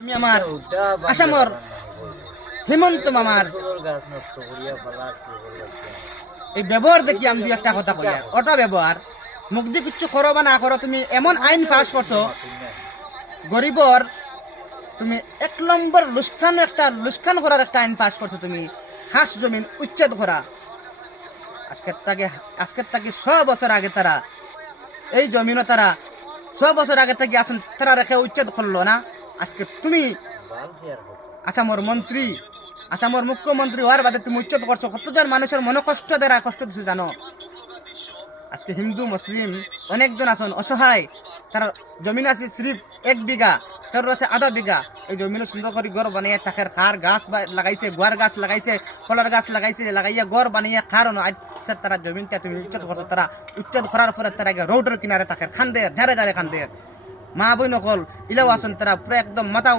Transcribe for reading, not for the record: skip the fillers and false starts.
আমি আমার আসামর হেমন্ত মামার এই ব্যবহার দেখি আমি দুই একটা কথা কই আর ওটা ব্যবহার মুখ দিয়ে কিচ্ছু করো বা না করো তুমি এমন আইন পাস করছো গরিবর তুমি 1 নম্বর লুস্কান করার একটা আইন পাস করছো তুমি খাস জমিন উচ্ছেদ করা আজকের থেকে 100 বছর আগে তারা এই জমিনও তারা 100 বছর আগে থেকে আসুন তারা রেখে উচ্ছেদ করলো না আজকে তুমি আসামর মন্ত্রী আসামর মুখ্যমন্ত্রী হওয়ার বাদে তুমি উচ্ছেদ করছো কতজন মানুষের মনোকষ্ট দ্বারা কষ্ট দিচ্ছে জানো আজকে হিন্দু মুসলিম অনেকজন আছেন অসহায় তার জমিন আছে সিরিফ 1 বিঘা তার আছে আধা বিঘা এই জমিনে সুন্দর করে ঘর বানিয়ে তাকের খার গাছ লাগাইছে গুয়ার গাছ লাগাইছে ফলের গাছ লাগাইয়া ঘর বানিয়ে খার আচ্ছা তারা জমিনটা তুমি উচ্ছেদ করছো তারা উচ্ছেদ করার পরে তারা রোডের কিনারে তাকে খান্দে ধারে ধারে খান্দে মা বই নকল ইলাও আসন তারা পুরো একদম মাথা